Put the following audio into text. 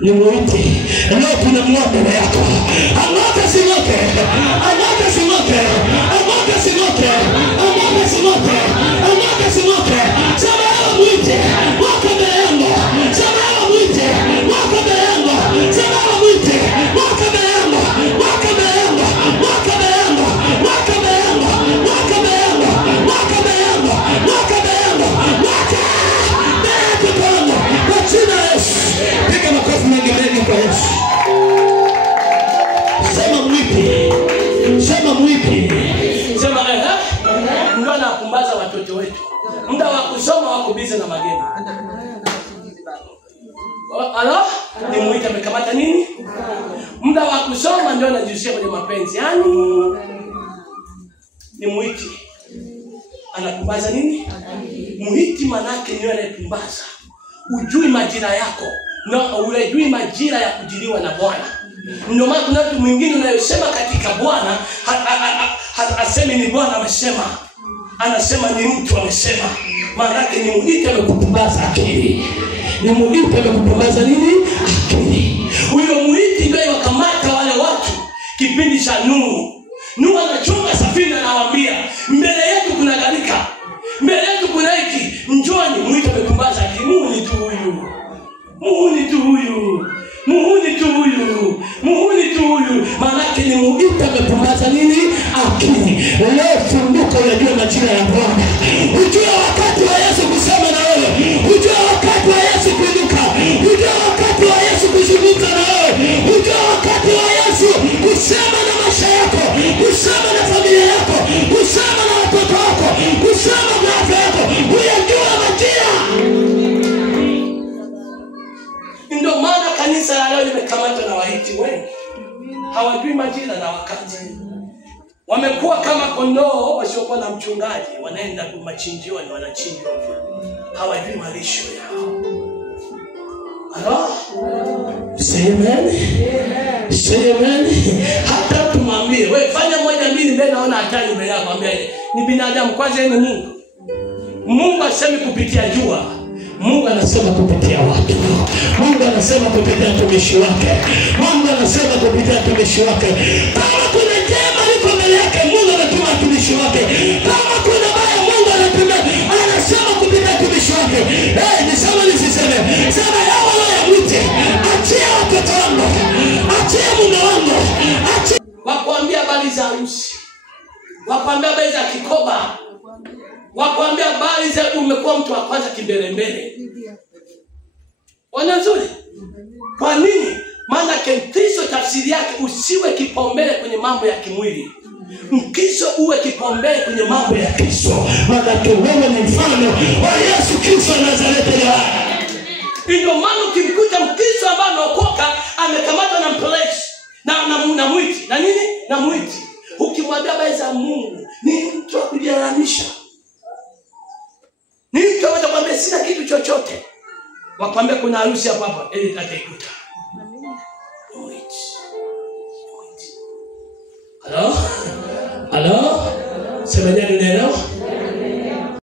Ni mwiti. Leo tunamwona mbele yako. Amaka simoke. Amaka simoke. Amaka simoke. Amaka simoke. Amaka simoke. Sema wewe mwite. Wako mbele yangu. Sema wewe mwite. Wako mbele yangu. Sema wewe mwite. Wako mbele yangu. Wako mbele yangu. Wako mbele yangu. Wako mbele yangu. Wako mbele yangu. Wako mbele yangu. Wako mbele yangu. Wako mbele yangu. Kwa jina la Yesu. Piga makofi mengi kwa Yesu. Sema mwipi. Sema mwipi. Sema ndio anakumbaza watoto wetu. Muda wa kusoma wako busy na mageni. Ala? Ni mwita amekamata nini? Muda wa kusoma ndio anajihusisha kwenye mapenzi. Yaani ni mwiti. Anakumbaza nini? Mwiti manake ndio anayepumbaza. Ujui majira yako. Na unajui majira ya kujiliwa na Bwana. Ndio maana kuna mtu mwingine unayosema katika Bwana asemi ni Bwana amesema. Anasema ni mtu amesema. Maana yake ni mwiti amekupumbaza akili. Ni mwiti amekupumbaza nini? Akili. Huyo mwiti ndio wakamata wale watu kipindi cha Nuhu. Nuhu anachunga safina na anawaambia, mbele yetu kuna gharika. Mbele yetu kuna hiki. Njoni, mwiti amekupumbaza akili. Muhuni tu huyu. Muhuni tu huyu. Muhuni tu huyu. Muhuni tu huyu. Maanake ni mwiti amekupumbaza nini? Akili. Leo funduka unajua majira ya Bwana. Ujue wakati wa Yesu kusema na wewe. Ujue wakati wa Yesu kuinuka. Ujue wakati wa Yesu kuzunguka na wewe. Ujue wakati wa Yesu kusema na maisha yako. Kusema na familia yako. Kusema na watoto wako. Kusema na afya yako. Uyajua majira. Ndio maana kanisa la leo limekamatwa na wahiti wengi. Hawajui majira na wakati. Wamekuwa kama kondoo wasiokuwa na mchungaji, wanaenda machinjioni wanachinjwa. Hawajui malisho yao. Hello? Say amen. Say amen. Hata tumwambie, wewe fanya moja mbili mbele naona hatari mbele yako, mwambie ni binadamu kwanza ni Mungu. Mungu asemi kupitia jua. Mungu anasema kupitia watu. Mungu anasema kupitia mtumishi wake. Mungu anasema kupitia mtumishi wake. Kama kuna jema liko mbele yake, Mungu anatuma mtumishi wake. Kama kuna baya, Mungu anasema kupitia mtumishi wake. Nisema nisiseme. Sema yao wala mwite. Achia watoto wangu. Achia mume wangu. Achia. Wakuambia habari za harusi. Wakuambia habari za kikoba. Wakuambia habari za umekuwa mtu wa kwanza kimbelembele. Wana nzuri. Kwa nini? Maana Kristo tafsiri yake usiwe kipaumbele kwenye mambo ya kimwili. Mkristo uwe kipaumbele kwenye mambo ya Kristo. Maana wewe ni mfano wa Yesu Kristo wa Nazareti. Ndio maana ukimkuta Mkristo ambaye anaokoka amekamatwa na mpelelezi na mwiti. Na nini? Na mwiti. Ukimwambia habari za Mungu, ni mtu wa kujiharamisha. Ni mtu atakwambia sina kitu chochote. Wakwambia kuna harusi hapa ili ataikuta. Hello? Hello? Sema neno.